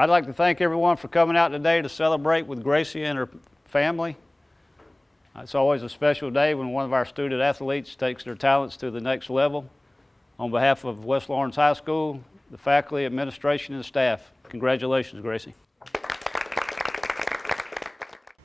I'd like to thank everyone for coming out today to celebrate with Gracie and her family. It's always a special day when one of our student athletes takes their talents to the next level. On behalf of West Lawrence High School, the faculty, administration, and staff, congratulations, Gracie.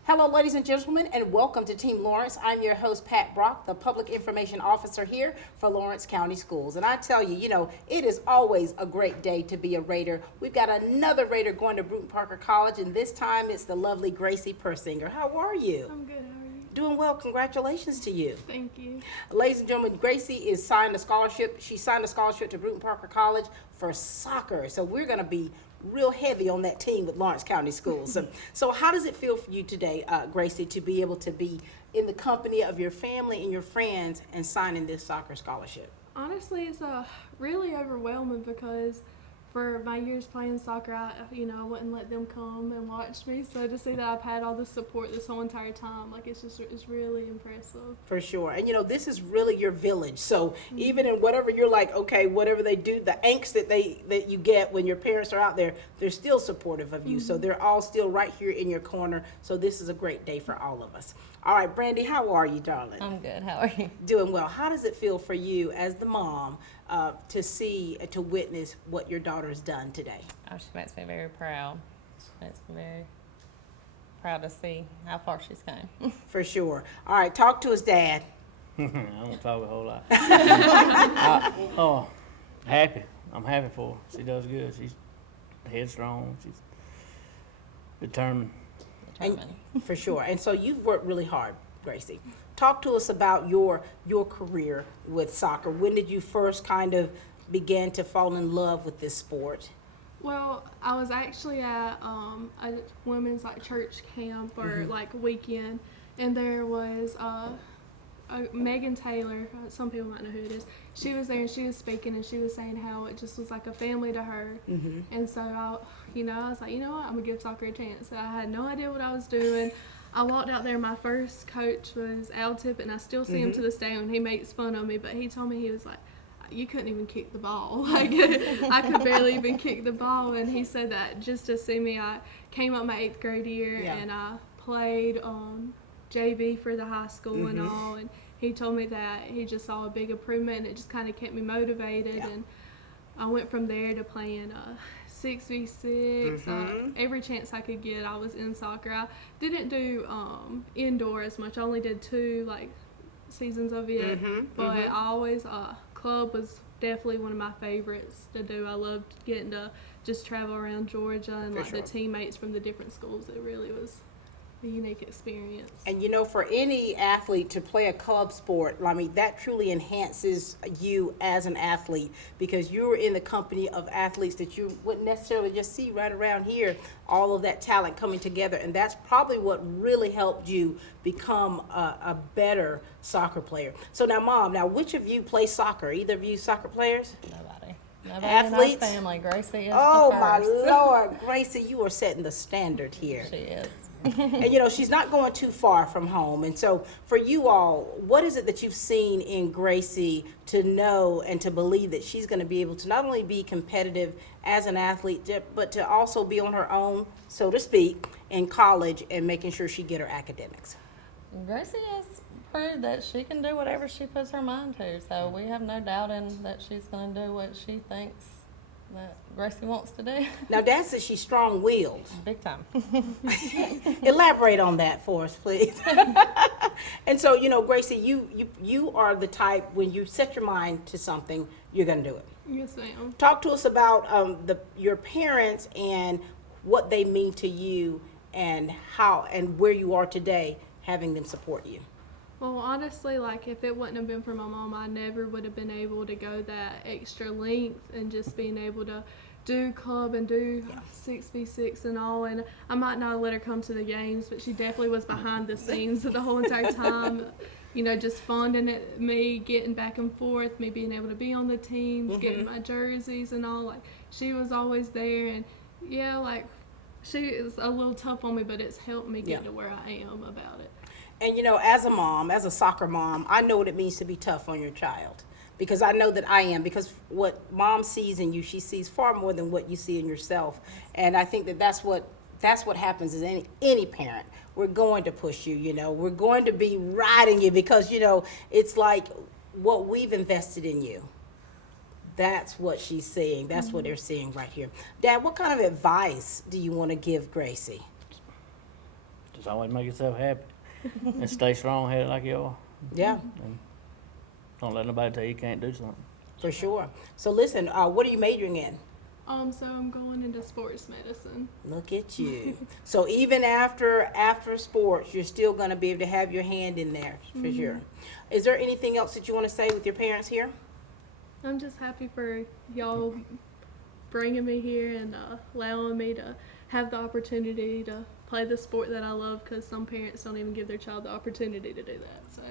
Hello, ladies and gentlemen, and welcome to Team Lawrence. I'm your host, Pat Brock, the Public Information Officer here for Lawrence County Schools. And I tell you, it is always a great day to be a Raider. We've got another Raider going to Brewton-Parker College, and this time it's the lovely Gracie Persinger. How are you? I'm good, how are you? Doing well. Congratulations to you. Thank you. Ladies and gentlemen, Gracie is signed a scholarship. She signed a scholarship to Brewton-Parker College for soccer. So we're going to be real heavy on that team with Lawrence County Schools. So how does it feel for you today, Gracie, to be able to be in the company of your family and your friends and signing this soccer scholarship? Honestly, it's really overwhelming because for my years playing soccer, I wouldn't let them come and watch me. So to see that I've had all this support this whole entire time, it's really impressive. For sure. And this is really your village. So even in whatever you're like, okay, whatever they do, the angst that you get when your parents are out there, they're still supportive of you. So they're all still right here in your corner. So this is a great day for all of us. All right, Brandy, how are you, darling? I'm good. How are you? Doing well. How does it feel for you as the mom to witness what your daughter's done today? Oh, she makes me very proud. She makes me very proud to see how far she's come. For sure. All right, talk to us, Dad. I don't talk a whole lot. Happy. I'm happy for her. She does good. She's headstrong. She's determined. For sure. And so you've worked really hard, Gracie. Talk to us about your career with soccer. When did you first kind of begin to fall in love with this sport? Well, I was actually at a women's church camp or weekend, and there was Megan Taylor. Some people might know who it is. She was there and she was speaking and she was saying how it just was like a family to her. And so I was like, what? I'm gonna give soccer a chance. So I had no idea what I was doing. I walked out there. My first coach was Al Tippett, and I still see him to this day, and he makes fun of me. But he told me, he was like, you couldn't even kick the ball. I could barely even kick the ball. And he said that just to see me. I came up my 8th grade year and I played JV for the high school and all. And he told me that he just saw a big improvement, and it just kind of kept me motivated. And I went from there to playing 6v6. Every chance I could get, I was in soccer. I didn't do indoor as much. I only did 2 seasons of it. But I always club was definitely one of my favorites to do. I loved getting to just travel around Georgia and the teammates from the different schools. It really was a unique experience. And for any athlete to play a club sport, that truly enhances you as an athlete, because you're in the company of athletes that you wouldn't necessarily just see right around here, all of that talent coming together. And that's probably what really helped you become a better soccer player. So now, Mom, which of you play soccer? Either of you soccer players? Nobody Athletes? in our family. Gracie is Oh, the my first. Lord. Gracie, you are setting the standard here. She is. And she's not going too far from home. And so for you all, what is it that you've seen in Gracie to know and to believe that she's going to be able to not only be competitive as an athlete, but to also be on her own, so to speak, in college and making sure she get her academics? Gracie has proved that she can do whatever she puts her mind to. So we have no doubt in that she's going to do what she thinks that Gracie wants to do. Now, Dad says she's strong-willed. Big time. Elaborate on that for us, please. And so, Gracie, you are the type, when you set your mind to something, you're going to do it. Yes, ma'am. Talk to us about your parents and what they mean to you and how and where you are today, having them support you. Well, honestly, if it wouldn't have been for my mom, I never would have been able to go that extra length and just being able to do club and do 6v6 and all. And I might not have let her come to the games, but she definitely was behind the scenes the whole entire time. Just funding it, me getting back and forth, me being able to be on the teams, getting my jerseys and all. She was always there. And she is a little tough on me, but it's helped me get to where I am about it. And as a mom, as a soccer mom, I know what it means to be tough on your child. because I know that I am, because what mom sees in you, she sees far more than what you see in yourself. And I think that that's what happens as any parent. We're going to push you, we're going to be riding you because, it's like what we've invested in you. That's what she's seeing. That's what they're seeing right here. Dad, what kind of advice do you want to give Gracie? Just always make yourself happy and stay strong-headed like you are. Yeah, And don't let nobody tell you can't do something. for sure. So listen, what are you majoring in? So I'm going into sports medicine. Look at you. So even after sports, you're still going to be able to have your hand in there, for sure. Is there anything else that you want to say with your parents here? I'm just happy for y'all bringing me here and allowing me to have the opportunity to play the sport that I love, because some parents don't even give their child the opportunity to do that. So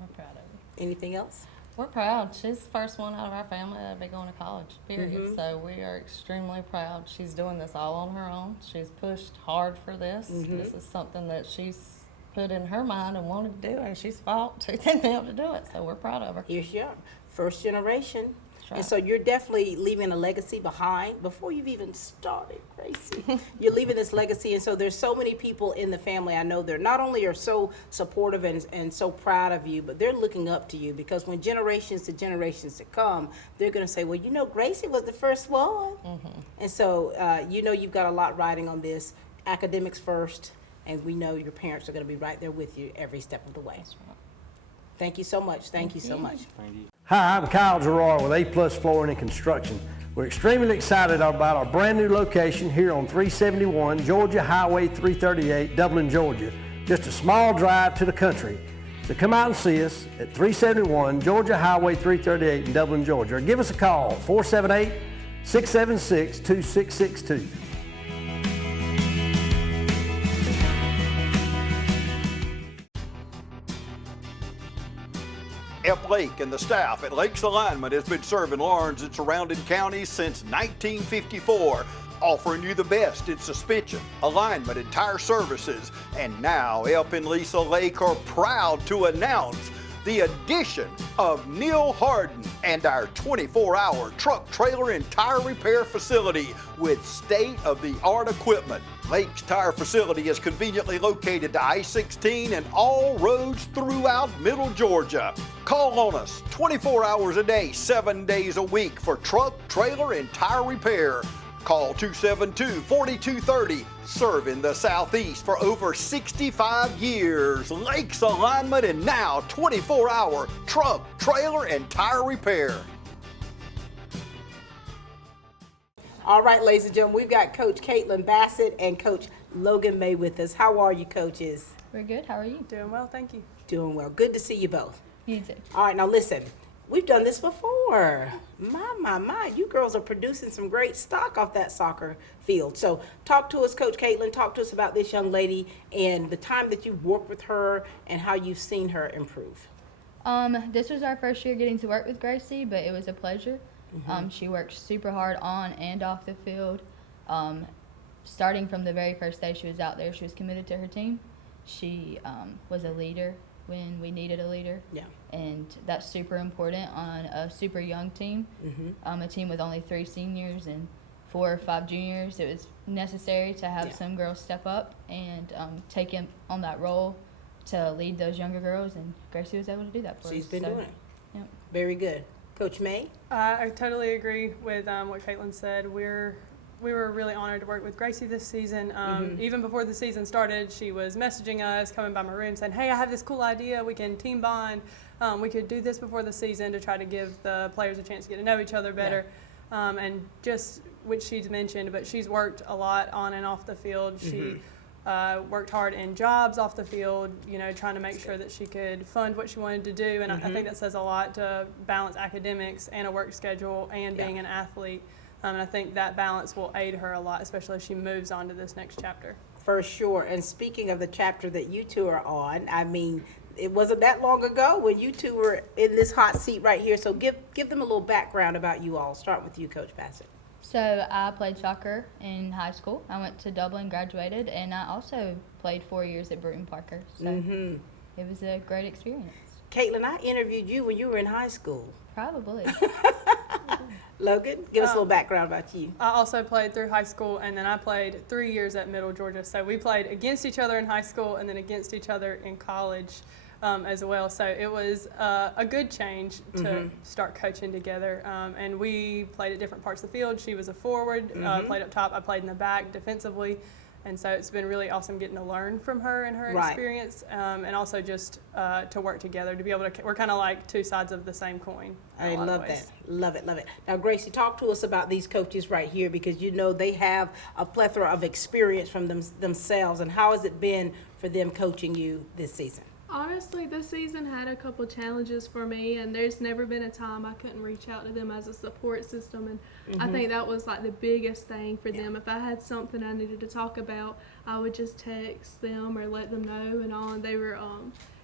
We're proud of her. Anything else? We're proud. She's the first one out of our family that'll be going to college, period. So we are extremely proud. She's doing this all on her own. She's pushed hard for this. This is something that she's put in her mind and wanted to do, and she's fought tooth and nail to do it. So we're proud of her. Here she are, first generation. right. And so you're definitely leaving a legacy behind before you've even started, Gracie. You're leaving this legacy, and so there's so many people in the family. I know they're not only are so supportive and so proud of you, but they're looking up to you, because when generations to come, they're going to say, well, Gracie was the first one. And so you've got a lot riding on this. Academics first, and we know your parents are going to be right there with you every step of the way. Thank you so much. Thank you so much. Thank you. Hi, I'm Kyle Gerard with A+ Flooring and Construction. We're extremely excited about our brand new location here on 371 Georgia Highway 338, Dublin, Georgia. Just a small drive to the country. So come out and see us at 371 Georgia Highway 338 in Dublin, Georgia. Or give us a call, 478-676-2662. F. Lake and the staff at Lake's Alignment has been serving Lawrence and surrounding counties since 1954, offering you the best in suspension, alignment, and tire services. And now Elp and Lisa Lake are proud to announce the addition of Neil Harden and our 24-hour truck, trailer, and tire repair facility with state-of-the-art equipment. Lake's Tire Facility is conveniently located to I-16 and all roads throughout Middle Georgia. Call on us 24 hours a day, 7 days a week for truck, trailer, and tire repair. Call 272-4230, serving the Southeast for over 65 years. Lake's Alignment, and now 24-hour truck, trailer, and tire repair. All right, ladies and gentlemen, we've got Coach Caitlin Bassett and Coach Logan May with us. How are you, coaches? We're good. How are you? Doing well, thank you. Doing well. Good to see you both. You too. All right, now listen. We've done this before. My, you girls are producing some great stock off that soccer field. So talk to us, Coach Caitlin. Talk to us about this young lady and the time that you've worked with her and how you've seen her improve. This was our first year getting to work with Gracie, but it was a pleasure. She worked super hard on and off the field. Starting from the very first day she was out there, she was committed to her team. She was a leader when we needed a leader. Yeah. And that's super important on a super young team. A team with only 3 seniors and 4 or 5 juniors. It was necessary to have some girls step up and take on that role to lead those younger girls, and Gracie was able to do that for us. She's been doing it. Yep. Very good. Coach May? I totally agree with what Caitlin said. We were really honored to work with Gracie this season. Even before the season started, she was messaging us, coming by my room saying, hey, I have this cool idea. We can team bond. We could do this before the season to try to give the players a chance to get to know each other better. And just, which she's mentioned, but she's worked a lot on and off the field. She worked hard in jobs off the field, trying to make sure that she could fund what she wanted to do. And I think that says a lot to balance academics and a work schedule and being an athlete. And I think that balance will aid her a lot, especially as she moves on to this next chapter. For sure. And speaking of the chapter that you two are on, I mean, it wasn't that long ago when you two were in this hot seat right here. So give them a little background about you all. Start with you, Coach Bassett. So I played soccer in high school. I went to Dublin, graduated, and I also played 4 years at Brewton-Parker. So it was a great experience. Caitlin, I interviewed you when you were in high school. Probably. Logan, give us a little background about you. I also played through high school, and then I played 3 years at Middle Georgia. So we played against each other in high school and then against each other in college as well. So it was a good change to start coaching together. And we played at different parts of the field. She was a forward, played up top. I played in the back defensively. And so it's been really awesome getting to learn from her and her experience, and also just to work together, to be able to, we're kind of like two sides of the same coin. I love that. Love it, love it. Now, Gracie, talk to us about these coaches right here, because you know they have a plethora of experience from themselves, and how has it been for them coaching you this season? Honestly, this season had a couple challenges for me, and there's never been a time I couldn't reach out to them as a support system, and I think that was like the biggest thing for them. If I had something I needed to talk about, I would just text them or let them know and all, and they were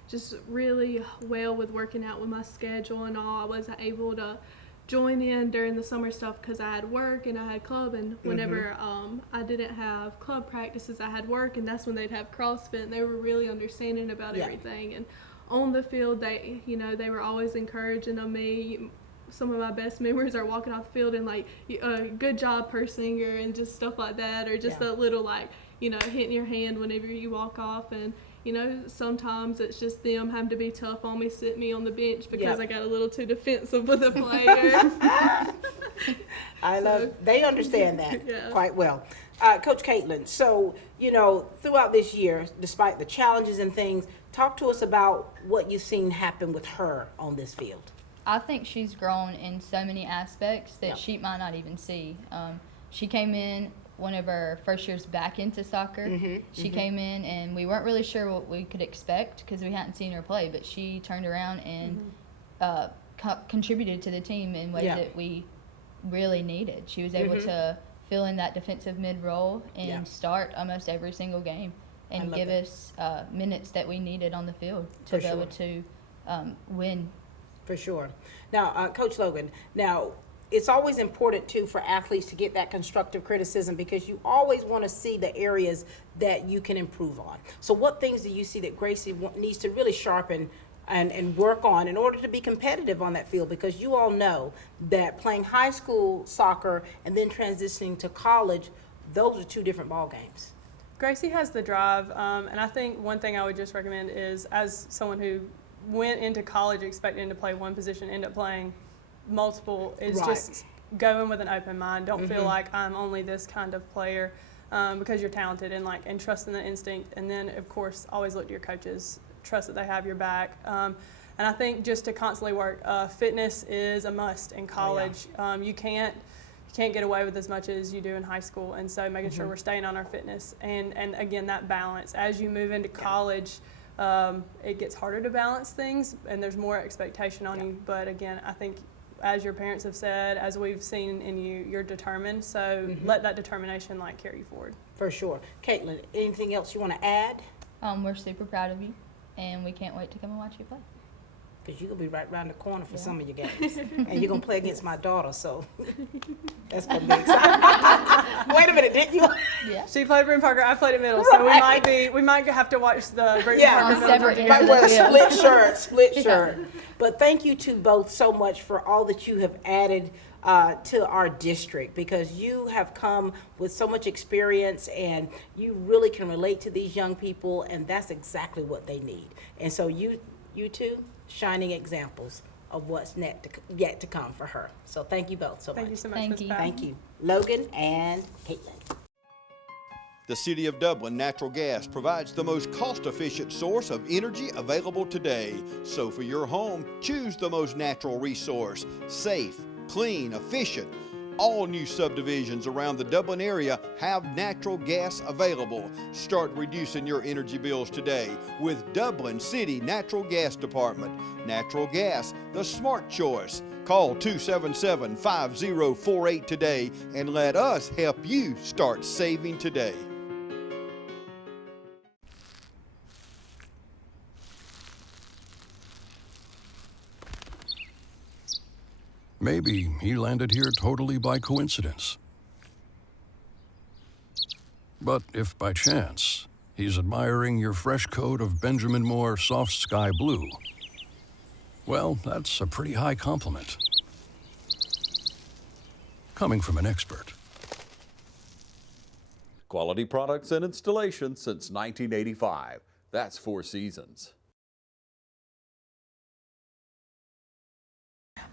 just really well with working out with my schedule and all. I wasn't able to join in during the summer stuff because I had work and I had club, and whenever I didn't have club practices, I had work, and that's when they'd have CrossFit, and they were really understanding about everything. And on the field, they were always encouraging of me. Some of my best memories are walking off the field and like, good job, Persinger, and just stuff like that, or just a little like, hitting your hand whenever you walk off. And sometimes it's just them having to be tough on me, sit me on the bench because I got a little too defensive with a player. They understand that quite well. Coach Caitlin, so, throughout this year, despite the challenges and things, talk to us about what you've seen happen with her on this field. I think she's grown in so many aspects that she might not even see. She came in one of our first years back into soccer. She came in and we weren't really sure what we could expect because we hadn't seen her play, but she turned around and contributed to the team in ways that we really needed. She was able to fill in that defensive mid role and start almost every single game and give us minutes that we needed on the field to be able to win. For sure. Now, Coach Logan, it's always important, too, for athletes to get that constructive criticism because you always want to see the areas that you can improve on. So what things do you see that Gracie needs to really sharpen and work on in order to be competitive on that field? Because you all know that playing high school soccer and then transitioning to college, those are two different ball games. Gracie has the drive, and I think one thing I would just recommend is, as someone who went into college expecting to play one position, end up playing multiple, is just go in with an open mind. Don't feel like I'm only this kind of player, because you're talented, and trust in the instinct. And then, of course, always look to your coaches. Trust that they have your back. And I think just to constantly work, fitness is a must in college. You can't get away with as much as you do in high school. And so making sure we're staying on our fitness. And again, that balance. As you move into college, it gets harder to balance things, and there's more expectation on you. But again, I think, as your parents have said, as we've seen in you, you're determined. So let that determination carry you forward. For sure. Caitlin, anything else you want to add? We're super proud of you, and we can't wait to come and watch you play. Because you're going to be right around the corner for some of your games. And you're going to play against my daughter, so that's going to be exciting. Wait a minute, didn't you? Yeah. She played Brewton-Parker, I played at Middle, so we might have to watch the Brewton-Parker separate. You might wear a split shirt. But thank you to both so much for all that you have added to our district, because you have come with so much experience and you really can relate to these young people, and that's exactly what they need. And so you two, shining examples of what's yet to come for her. So thank you both so much. Thank you so much. Thank you. Thank you. Logan and Caitlin. The City of Dublin Natural Gas provides the most cost-efficient source of energy available today. So for your home, choose the most natural resource. Safe, clean, efficient. All new subdivisions around the Dublin area have natural gas available. Start reducing your energy bills today with Dublin City Natural Gas Department. Natural gas, the smart choice. Call 277-5048 today and let us help you start saving today. Maybe he landed here totally by coincidence. But if by chance he's admiring your fresh coat of Benjamin Moore soft sky blue, Well, that's a pretty high compliment. Coming from an expert. Quality products and installation since 1985. That's Four Seasons.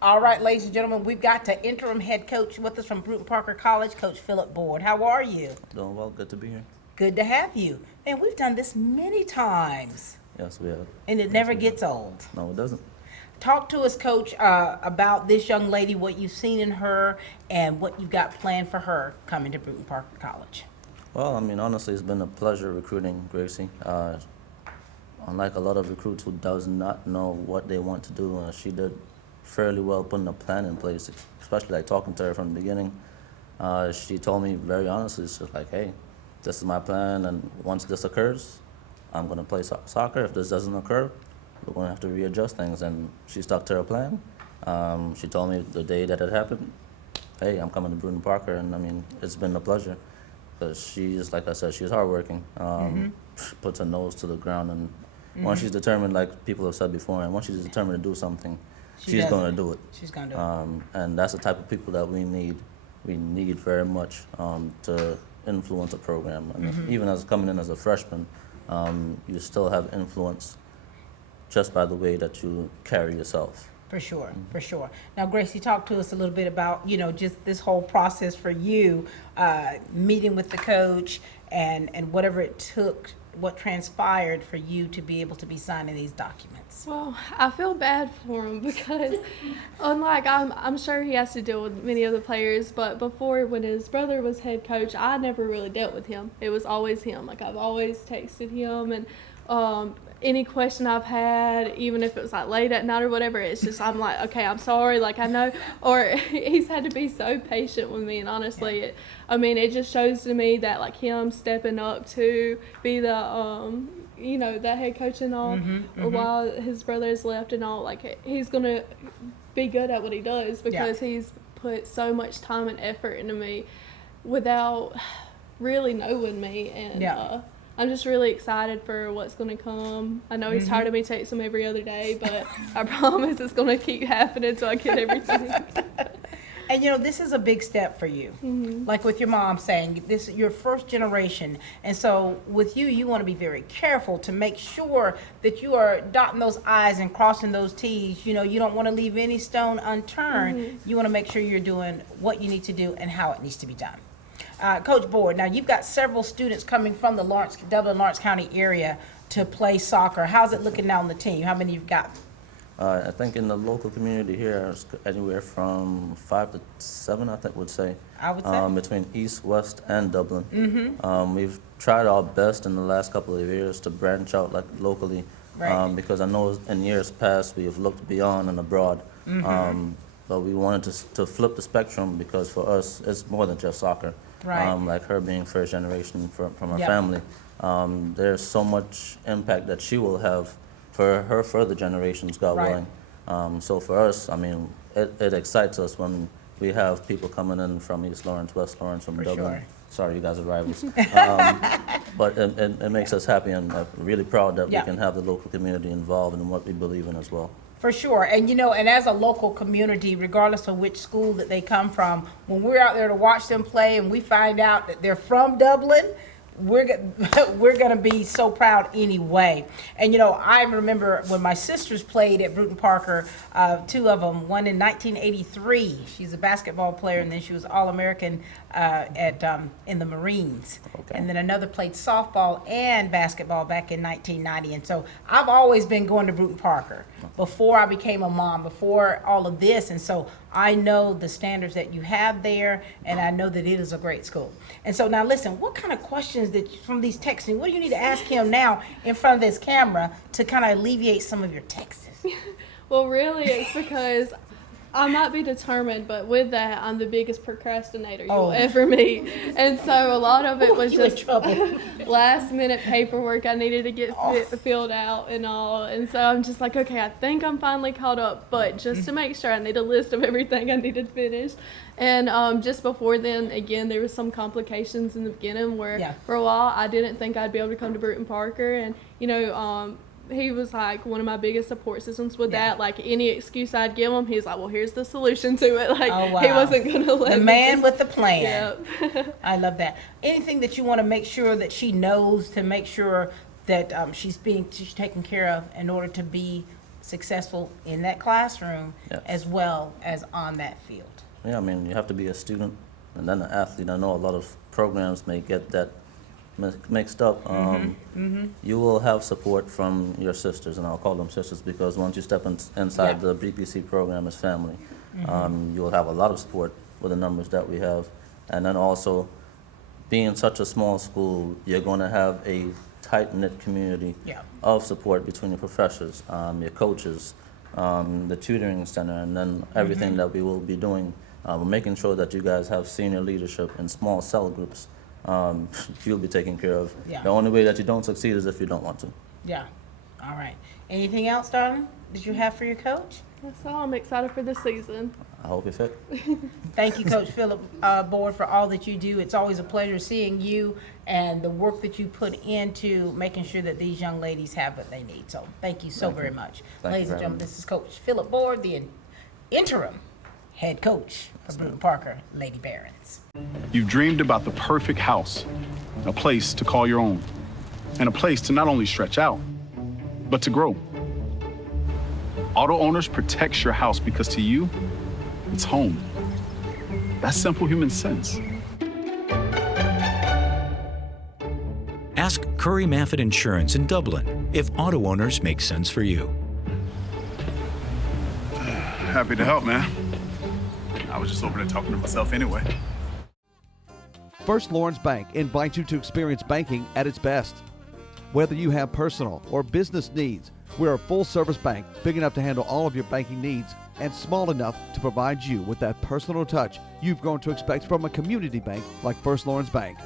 All right, ladies and gentlemen, we've got the interim head coach with us from Brewton-Parker College, Coach Philip Board. How are you? Doing well. Good to be here. Good to have you. And we've done this many times. Yes, we have. And it never gets old. No, it doesn't. Talk to us, Coach, about this young lady, what you've seen in her, and what you've got planned for her coming to Brewton-Parker College. Well, I mean, honestly, it's been a pleasure recruiting Gracie. Unlike a lot of recruits who does not know what they want to do, she did fairly well putting a plan in place, especially like talking to her from the beginning. She told me very honestly, she's like, hey, this is my plan, and once this occurs, I'm going to play soccer. If this doesn't occur, we're going to have to readjust things. And she stuck to her plan. She told me the day that it happened, hey, I'm coming to Brewton-Parker, and I mean, it's been a pleasure. Because she's, like I said, she's hardworking, puts her nose to the ground, and once she's determined, like people have said before, and once she's determined to do something, she's going to do it. She's going to do it. And that's the type of people that we need. We need very much to influence a program. And even as coming in as a freshman, you still have influence just by the way that you carry yourself. For sure, for sure. Now, Gracie, talk to us a little bit about, you know, just this whole process for you, meeting with the coach and whatever it took, what transpired for you to be able to be signing these documents. Well, I feel bad for him because unlike I'm sure he has to deal with many other players, but before when his brother was head coach, I never really dealt with him. It was always him. Like I've always texted him, and any question I've had, even if it was like late at night or whatever, it's just I'm like, okay, I'm sorry, like I know. Or he's had to be so patient with me, and honestly, it just shows to me that like him stepping up to be the the head coach and all, while his brother's left and all, like he's gonna be good at what he does because he's put so much time and effort into me without really knowing me, and I'm just really excited for what's going to come. I know he's tired of me texting him every other day, but I promise it's going to keep happening until I get everything. And, you know, this is a big step for you. Like with your mom saying, this is your first generation. And so with you, you want to be very careful to make sure that you are dotting those I's and crossing those T's. You know, you don't want to leave any stone unturned. You want to make sure you're doing what you need to do and how it needs to be done. Coach Board, now you've got several students coming from the Dublin, Lawrence County area to play soccer. How's it looking now on the team? How many you've got? I think in the local community here, it's anywhere from 5 to 7, I think would say. I would say. Between East, West, and Dublin. We've tried our best in the last couple of years to branch out like locally, because I know in years past we have looked beyond and abroad. But we wanted to flip the spectrum because for us, it's more than just soccer. Like her being first generation from her family, there's so much impact that she will have for her further generations, God willing. So for us, I mean, it excites us when we have people coming in from East Lawrence, West Lawrence, from Dublin. Sorry, you guys are rivals. But it makes us happy and really proud that we can have the local community involved in what we believe in as well. For sure. And, you know, and as a local community, regardless of which school that they come from, when we're out there to watch them play and we find out that they're from Dublin, we're going to be so proud anyway. And, you know, I remember when my sisters played at Brewton-Parker, 2 of them, one in 1983. She's a basketball player, and then she was All-American in the Marines. And then another played softball and basketball back in 1990. And so I've always been going to Brewton-Parker before I became a mom, before all of this. And so I know the standards that you have there, and I know that it is a great school. And so now listen, what kind of questions from these texting, what do you need to ask him now in front of this camera to kind of alleviate some of your texts? Well, really, it's because I might be determined, but with that, I'm the biggest procrastinator you'll ever meet. And so a lot of it was just last minute paperwork I needed to get filled out and all. And so I'm just like, okay, I think I'm finally caught up, but just to make sure, I need a list of everything I need to finish. And just before then, again, there was some complications in the beginning where for a while I didn't think I'd be able to come to Brewton-Parker. And, you know, he was like one of my biggest support systems with Yeah. that. Like any excuse I'd give him, he's like, well, here's the solution to it. Like Oh, wow. he wasn't going to let The me man just- with the plan. Yep. I love that. Anything that you want to make sure that she knows to make sure that she's taken care of in order to be successful in that classroom Yes. as well as on that field? Yeah, I mean, you have to be a student and then an athlete. I know a lot of programs may get that mixed up. You will have support from your sisters, and I'll call them sisters because once you step inside the BPC program as family, you'll have a lot of support with the numbers that we have. And then also, being such a small school, you're going to have a tight-knit community of support between your professors, your coaches, the tutoring center, and then everything that we will be doing. We're making sure that you guys have senior leadership in small cell groups. You'll be taken care of. Yeah. The only way that you don't succeed is if you don't want to. Yeah. All right. Anything else, darling, that you have for your coach? That's all. I'm excited for this season. I hope you're fit. Thank you, Coach Phillip Board, for all that you do. It's always a pleasure seeing you and the work that you put into making sure that these young ladies have what they need. So thank you so very much. Ladies and gentlemen, this is Coach Phillip Board, the interim head coach for Brewton-Parker Lady Barons. You've dreamed about the perfect house, a place to call your own, and a place to not only stretch out, but to grow. Auto Owners protects your house because to you, it's home. That's simple human sense. Ask Curry Maffett Insurance in Dublin if Auto Owners make sense for you. Happy to help, man. I was just over there talking to myself anyway. First Lawrence Bank invites you to experience banking at its best. Whether you have personal or business needs, we're a full-service bank big enough to handle all of your banking needs and small enough to provide you with that personal touch you've grown to expect from a community bank like First Lawrence Bank.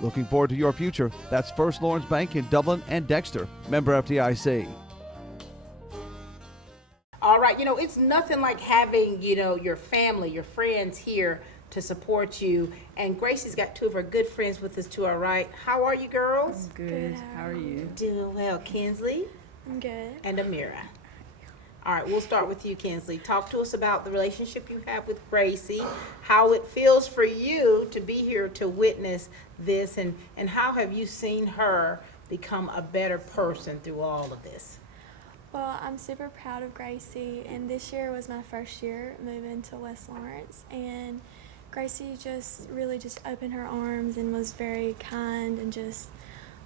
Looking forward to your future? That's First Lawrence Bank in Dublin and Dexter, member FDIC. All right, it's nothing like having, your family, your friends here to support you. And Gracie's got two of her good friends with us to our right. How are you, girls? Good. How are you? Doing well. Kinsley I'm good. and Amira. All right, we'll start with you, Kinsley. Talk to us about the relationship you have with Gracie, how it feels for you to be here to witness this, and how have you seen her become a better person through all of this? Well, I'm super proud of Gracie, and this year was my first year moving to West Lawrence, and Gracie just really opened her arms and was very kind and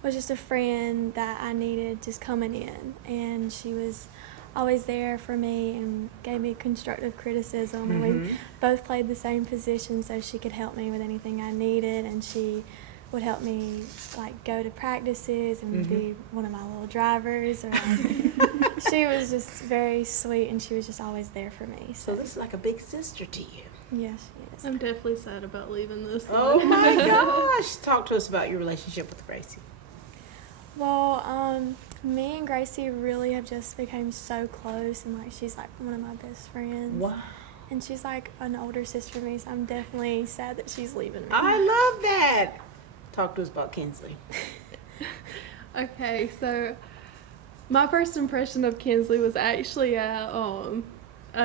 was just a friend that I needed just coming in, and she was always there for me and gave me constructive criticism, and we both played the same position so she could help me with anything I needed, and she would help me go to practices and be one of my little drivers, or she was just very sweet, and she was just always there for me. So this is like a big sister to you. Yes, she is. I'm definitely sad about leaving this Oh one. my gosh. Talk to us about your relationship with Gracie. Well, me and Gracie really have just become so close, and she's one of my best friends. Wow. And she's like an older sister to me, so I'm definitely sad that she's leaving me. I love that. Talk to us about Kinsley. Okay, so my first impression of Kinsley was actually at an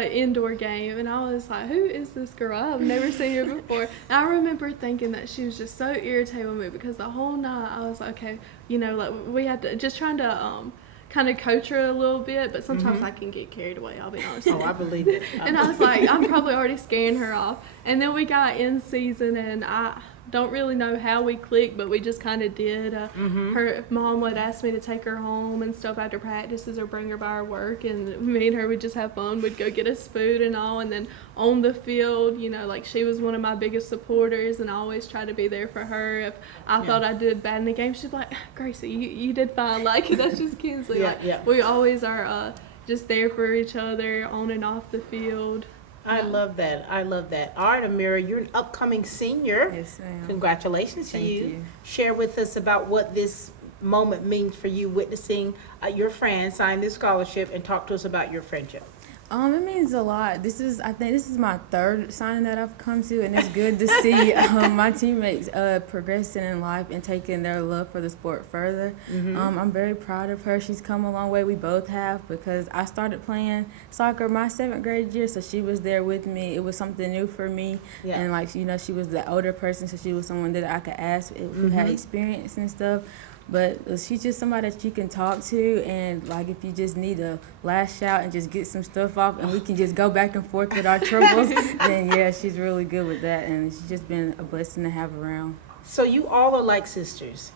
indoor game, and I was like, who is this girl? I've never seen her before. And I remember thinking that she was just so irritated with me because the whole night I was like, okay, we had to just trying to kind of coach her a little bit, but sometimes I can get carried away, I'll be honest. Oh, I believe it. And I was like, I'm probably already scaring her off. And then we got in season, and I don't really know how we clicked, but we just kind of did. Her mom would ask me to take her home and stuff after practices or bring her by her work, and me and her would just have fun. We'd go get us food and all, and then on the field, she was one of my biggest supporters, and I always try to be there for her. If I thought I did bad in the game, she'd be like, Gracie, you did fine. That's just Kinsley. We always are just there for each other on and off the field. I love that. I love that. All right, Amira, you're an upcoming senior. Yes, I am. Congratulations to you. Share with us about what this moment means for you, witnessing your friend sign this scholarship, and talk to us about your friendship. It means a lot. I think this is my third signing that I've come to, and it's good to see my teammates progressing in life and taking their love for the sport further. I'm very proud of her. She's come a long way. We both have, because I started playing soccer my 7th grade year, so she was there with me. It was something new for me, and like she was the older person, so she was someone that I could ask who had experience and stuff. But she's just somebody that you can talk to, and like if you just need to lash out and just get some stuff off, and we can just go back and forth with our troubles, then yeah, she's really good with that, and she's just been a blessing to have around. So you all are like sisters.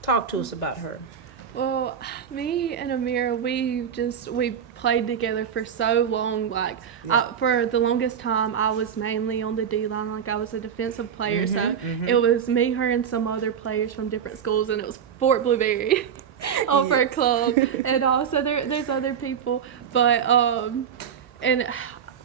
Talk to us about her. Well, me and Amira, we played together for so long. Like, for the longest time, I was mainly on the D line. Like, I was a defensive player. It was me, her, and some other players from different schools, and it was Fort Blueberry on for a club. And also there's other people, but and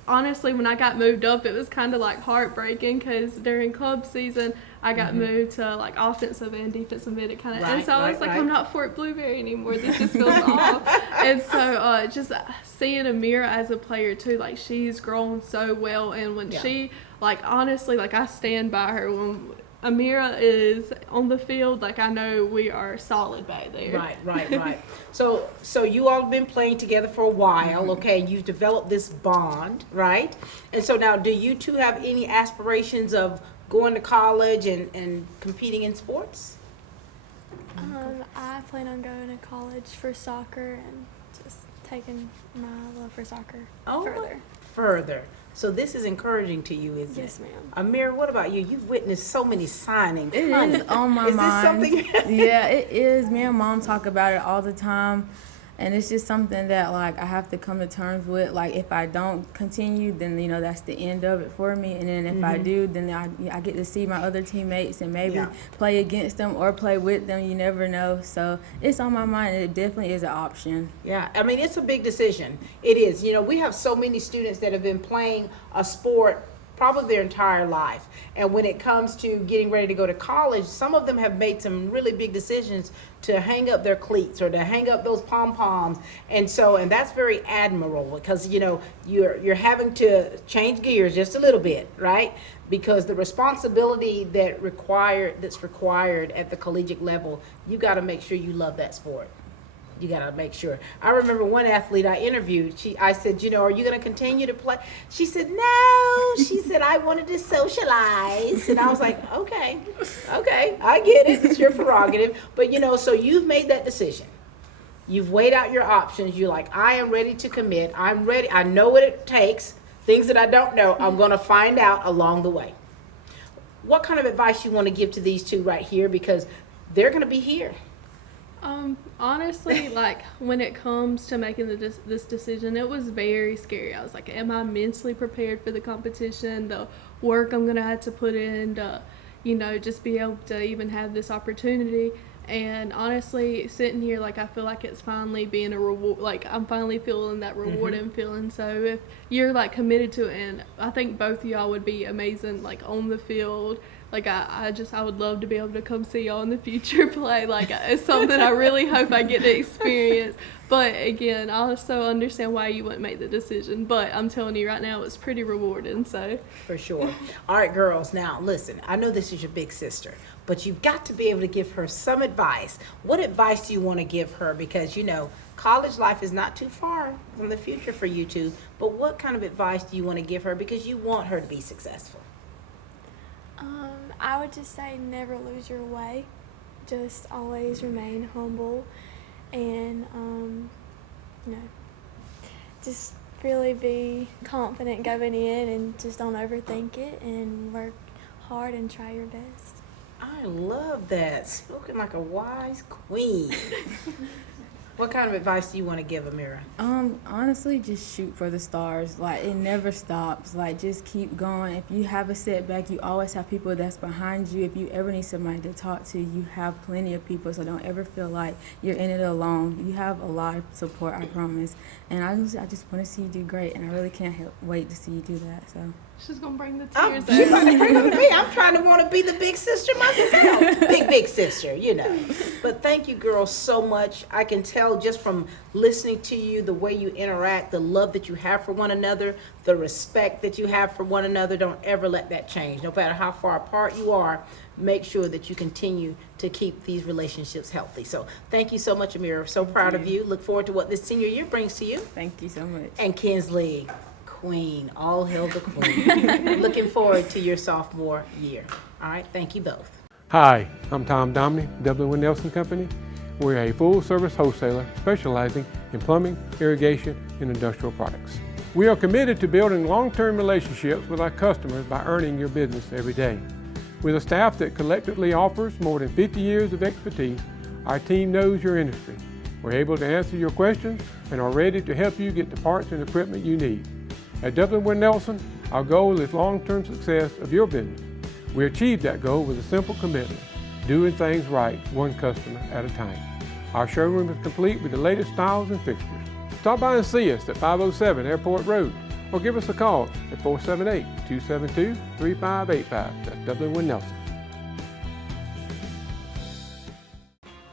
honestly, when I got moved up, it was kind of like heartbreaking, because during club season, I got moved to like offensive and defensive mid, and so I was like, I'm not Fort Blueberry anymore. This just feels off. And so just seeing Amira as a player too, like she's grown so well, and when she, like honestly, like I stand by her when Amira is on the field, like I know we are solid back there. Right. So you all have been playing together for a while, okay? You've developed this bond, right? And so now, do you two have any aspirations of going to college and competing in sports? I plan on going to college for soccer and just taking my love for soccer further. So this is encouraging to you, isn't it? Yes, ma'am. Amir, what about you? You've witnessed so many signings. It is on my mind. Is this something? Yeah, it is. Me and Mom talk about it all the time, and it's just something that like I have to come to terms with. Like if I don't continue, then that's the end of it for me. And then if I do, then I get to see my other teammates and maybe play against them or play with them. You never know. So it's on my mind. It definitely is an option. Yeah, I mean it's a big decision. It is. We have so many students that have been playing a sport probably their entire life, and when it comes to getting ready to go to college, some of them have made some really big decisions to hang up their cleats or to hang up those pom-poms, and that's very admirable, because you're having to change gears just a little bit, right? Because the responsibility that's required at the collegiate level, you got to make sure you love that sport. You got to make sure. I remember one athlete I interviewed, I said, are you going to continue to play? She said, no. She said, I wanted to socialize. And I was like, okay, I get it. It's your prerogative. But, so you've made that decision. You've weighed out your options. You're like, I am ready to commit. I'm ready. I know what it takes. Things that I don't know, I'm going to find out along the way. What kind of advice you want to give to these two right here? Because they're going to be here. Honestly, like when it comes to making this decision, it was very scary. I was like, am I mentally prepared for the competition, the work I'm gonna have to put in to, just be able to even have this opportunity? And honestly, sitting here, like I feel like it's finally being a reward. Like I'm finally feeling that rewarding feeling. So if you're like committed to it, and I think both of y'all would be amazing, like on the field. Like I would love to be able to come see y'all in the future play. Like it's something I really hope I get to experience. But again, I also understand why you wouldn't make the decision. But I'm telling you right now, it's pretty rewarding. So for sure. All right, girls. Now listen. I know this is your big sister, but you've got to be able to give her some advice. What advice do you want to give her? Because college life is not too far from the future for you two. But what kind of advice do you want to give her? Because you want her to be successful. I would just say never lose your way. Just always remain humble and, just really be confident going in and just don't overthink it and work hard and try your best. I love that. Spoken like a wise queen. What kind of advice do you want to give Amira? Honestly, just shoot for the stars. Like, it never stops. Like, just keep going. If you have a setback, you always have people that's behind you. If you ever need somebody to talk to, you have plenty of people, so don't ever feel like you're in it alone. You have a lot of support, I promise. And I just want to see you do great, and I really can't wait to see you do that. So She's gonna bring the Oh, tears she's out. about to bring them to me. I'm trying to want to be the big sister myself. Big sister, you know. But thank you, girls, so much. I can tell just from listening to you, the way you interact, the love that you have for one another, the respect that you have for one another. Don't ever let that change. No matter how far apart you are, make sure that you continue to keep these relationships healthy. So thank you so much, Amira. So proud of you. Look forward to what this senior year brings to you. Thank you so much. And Kinsley, queen, all hail the queen. Looking forward to your sophomore year. All right, thank you both. Hi, I'm Tom Domney, Dublin with Nelson Company. We're a full-service wholesaler specializing in plumbing, irrigation, and industrial products. We are committed to building long-term relationships with our customers by earning your business every day. With a staff that collectively offers more than 50 years of expertise, our team knows your industry. We're able to answer your questions and are ready to help you get the parts and equipment you need. At Dublin with Nelson, our goal is long-term success of your business. We achieve that goal with a simple commitment, doing things right, one customer at a time. Our showroom is complete with the latest styles and fixtures. Stop by and see us at 507 Airport Road, or give us a call at 478-272-3585. That's Dublin with Nelson.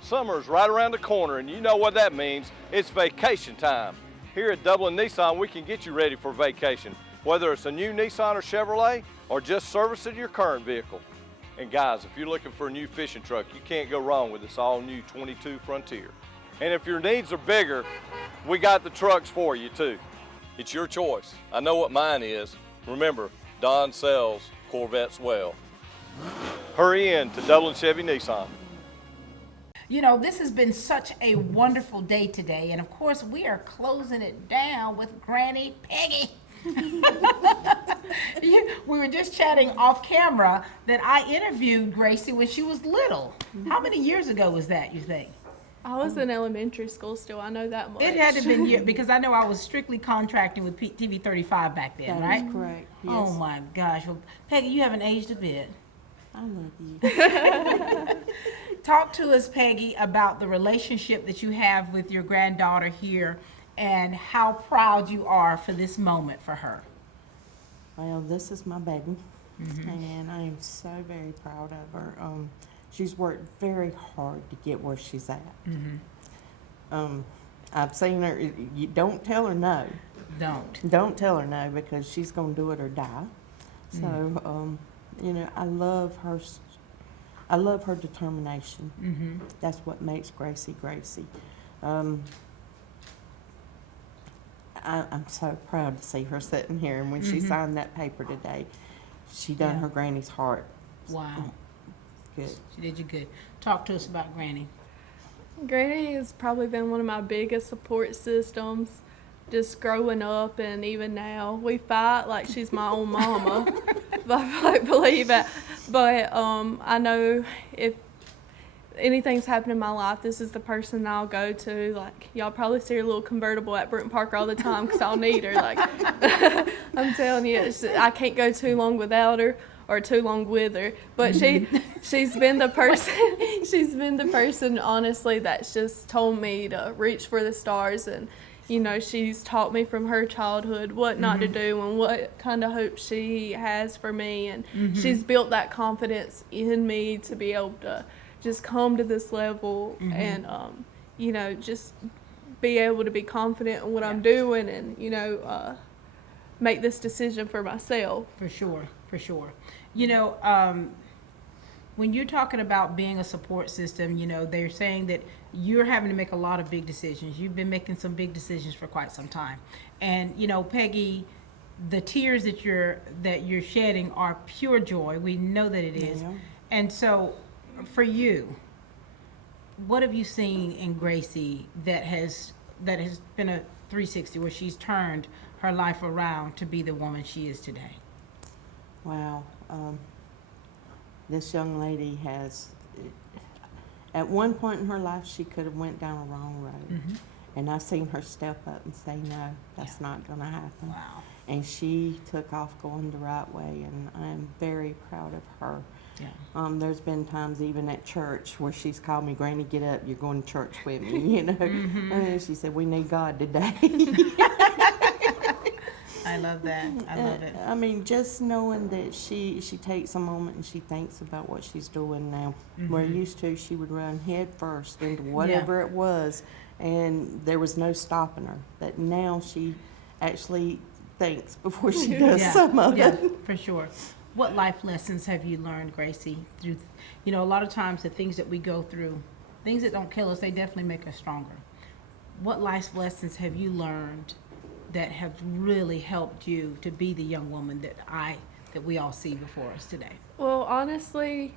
Summer's right around the corner, and you know what that means. It's vacation time. Here at Dublin Nissan, we can get you ready for vacation, whether it's a new Nissan or Chevrolet, or just servicing your current vehicle. And guys, if you're looking for a new fishing truck, you can't go wrong with this all-new 22 Frontier. And if your needs are bigger, we got the trucks for you too. It's your choice. I know what mine is. Remember, Don sells Corvettes well. Hurry in to Dublin Chevy Nissan. You know, this has been such a wonderful day today, and of course, we are closing it down with Granny Peggy. We were just chatting off camera that I interviewed Gracie when she was little. How many years ago was that, you think? I was in elementary school still. I know that much. It had to have been years, because I know I was strictly contracting with TV 35 back then, right? That is correct, yes. Oh my gosh. Well, Peggy, you haven't aged a bit. I love you. Talk to us, Peggy, about the relationship that you have with your granddaughter here and how proud you are for this moment for her. Well, this is my baby, and I am so very proud of her. She's worked very hard to get where she's at. I've seen her. You don't tell her no. Don't tell her no, because she's going to do it or die. So, you know, I love her. I love her determination. That's what makes Gracie Gracie. I'm so proud to see her sitting here, and when she signed that paper today, she done her granny's heart. Wow. Good. She did you good. Talk to us about Granny. Granny has probably been one of my biggest support systems, just growing up and even now. We fight like she's my own mama, but I believe it. But I know if anything's happened in my life, this is the person I'll go to. Like, y'all probably see her little convertible at Brewton-Parker all the time because I'll need her. Like, I'm telling you, I can't go too long without her or too long with her. But she's been the person, honestly, that's just told me to reach for the stars. And, you know, she's taught me from her childhood what not to do and what kind of hope she has for me. And she's built that confidence in me to be able to just come to this level and, you know, just be able to be confident in what I'm doing and, you know, make this decision for myself. For sure, for sure. You know, when you're talking about being a support system, you know, they're saying that you're having to make a lot of big decisions. You've been making some big decisions for quite some time. And, you know, Peggy, the tears that you're shedding are pure joy. We know that it is. Yeah. And so for you, what have you seen in Gracie that has been a 360 where she's turned her life around to be the woman she is today? Wow. This young lady has, at one point in her life, she could have went down a wrong road. And I've seen her step up and say, no, that's not going to happen. Wow. And she took off going the right way, and I'm very proud of her. Yeah. There's been times even at church where she's called me, Granny, get up, you're going to church with me, you know. And she said, we need God today. I love that. I love it. I mean, just knowing that she takes a moment and she thinks about what she's doing now. Where used to, she would run head first into whatever it was, and there was no stopping her. That now she actually thinks before she does some of it. For sure. What life lessons have you learned, Gracie? Through, a lot of times the things that we go through, things that don't kill us, they definitely make us stronger. What life lessons have you learned that have really helped you to be the young woman that we all see before us today? Well, honestly,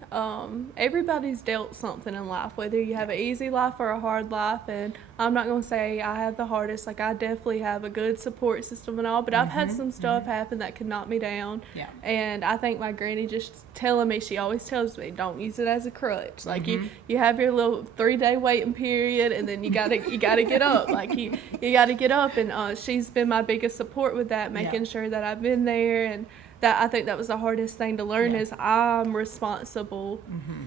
everybody's dealt something in life, whether you have an easy life or a hard life. And I'm not going to say I have the hardest. Like, I definitely have a good support system and all, but I've had some stuff happen that could knock me down. Yeah. And I think my granny just telling me, she always tells me, don't use it as a crutch. Like, you have your little 3-day waiting period, and then you gotta get up. Like, you gotta get up. And she's been my biggest support with that, making sure that I've been there. And that, I think that was the hardest thing to learn, is I'm responsible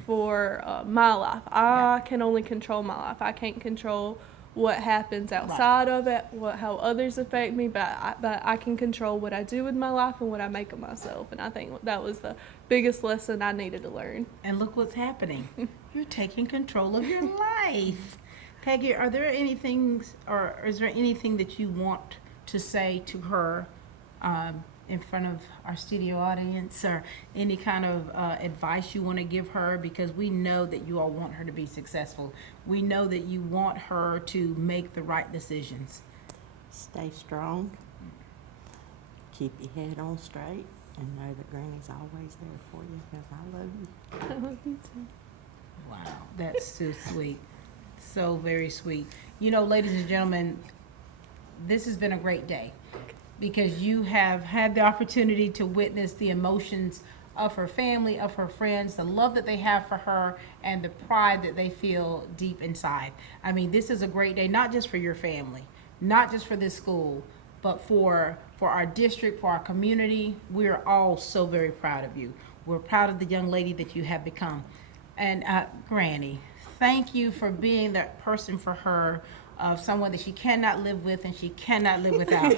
for my life. I can only control my life. I can't control what happens outside of it, how others affect me, but I can control what I do with my life and what I make of myself. And I think that was the biggest lesson I needed to learn. And look what's happening. You're taking control of your life. Peggy, are there anything, or is there anything that you want to say to her in front of our studio audience, or any kind of advice you want to give her? Because we know that you all want her to be successful. We know that you want her to make the right decisions. Stay strong. Keep your head on straight, and know that Granny's always there for you, because I love you. I love you too. Wow, that's so sweet. So very sweet. Ladies and gentlemen, this has been a great day, because you have had the opportunity to witness the emotions of her family, of her friends, the love that they have for her, and the pride that they feel deep inside. I mean, this is a great day, not just for your family, not just for this school, but for our district, for our community. We're all so very proud of you. We're proud of the young lady that you have become. And Granny, thank you for being that person for her, of someone that she cannot live with and she cannot live without.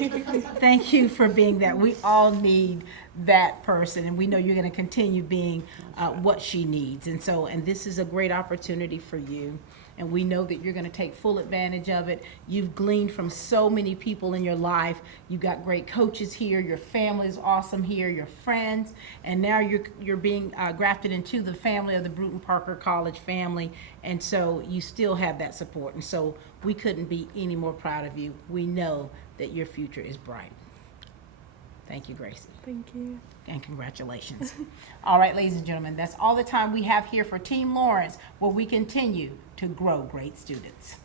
Thank you for being that. We all need that person, and we know you're going to continue being what she needs. And this is a great opportunity for you, and we know that you're going to take full advantage of it. You've gleaned from so many people in your life. You've got great coaches here. Your family is awesome here, your friends, and now you're being grafted into the family of the Brewton-Parker College family, and so you still have that support. And so we couldn't be any more proud of you. We know that your future is bright. Thank you, Gracie. Thank you. And congratulations. All right, ladies and gentlemen, that's all the time we have here for Team Lawrence, where we continue to grow great students.